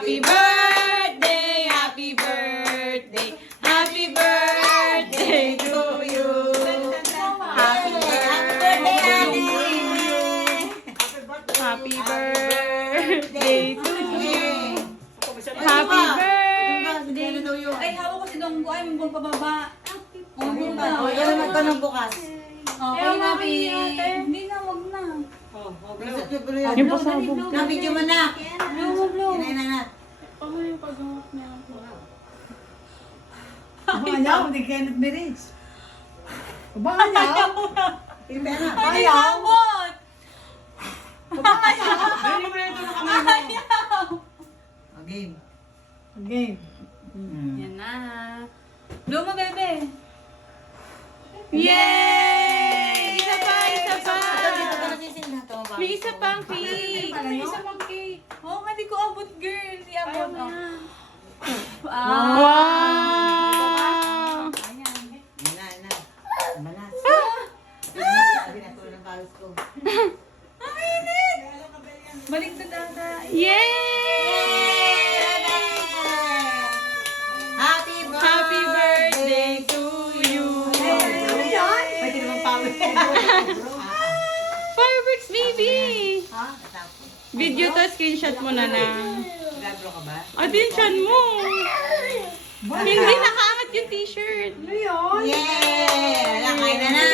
Happy birthday, happy birthday, happy birthday to you. Happy birthday to you. Happy birthday to you. Happy birthday to you. Ay, hawak ko si Donggo. Ay, mong pababa. Ayun naman ito ng bukas. Okay, Nabi. Hindi na, wag na. Yung pasabog. Na-video mo na. Blue. Yan na. Ano yung pag-hawak niya? Ayaw, hindi Kenneth Mirage. Ayaw. Yung pera. Ay, abot! Dali mo na ito na kamay mo. Game. Game. Yan na. Blue mo, bebe. Yay! Isa pa, isa pa! May isa pang May cake. isa pang cake. Oo, hindi ko abot, girl. Di abot. Ayaw na. Ah. Wow! Ayan. Yan na. Malas. Sabi na tulad ng kalos ko. Ang init! Baliktad ata. Yay! Happy Happy birthday to you! Pwede naman pawin. Fireworks, baby! Ha? Natapos. Video to, screenshot mo na na. Gagro ka ba? Attention mo! Hindi nakaangat yung t-shirt. Ano yun? Yay! Wala, kain na na.